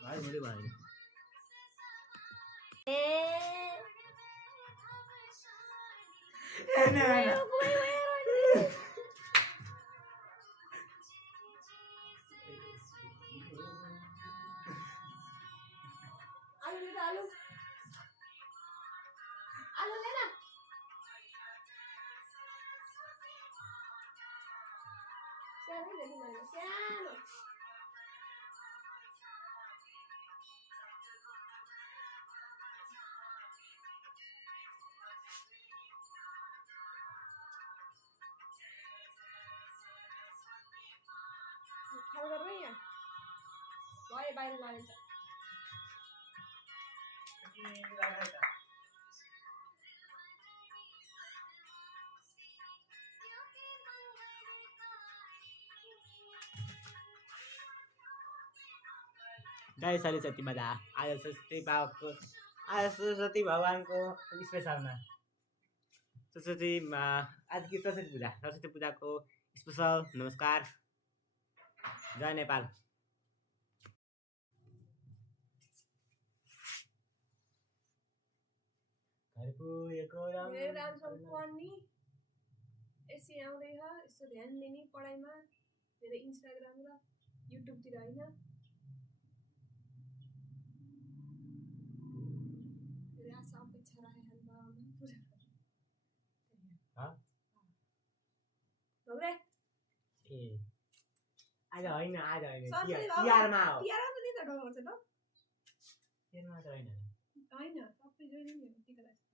भाई मेरे भाई आलू लेना सानो देखि मैले सानो खाऊ गर्नु यहाँ भयो बाहिर लान्छ जय सरस्वती माता आज सरस्वती बाबाको आज सरस्वती भगवानको स्पेसलमा सरस्वती आज के सरस्वती पूजाको स्पेसल नमस्कार जय नेपाल घर पुगेको मेरो राम्रोसँग पढ्ने यसै आउँदै छ यसो ध्यान दिने पढाइमा मेरो इन्स्टाग्राम र युट्युबतिर होइन मेरो आशा अपेक्षा राखेछन् बाबामा पुरा भग्रे ए आज होइन सरस्वती तिहारमा हो तिहारमा पनि त ढोग गर्छ त तिहारमा त होइन होइन सबै जहिले नि टिका लाग्छ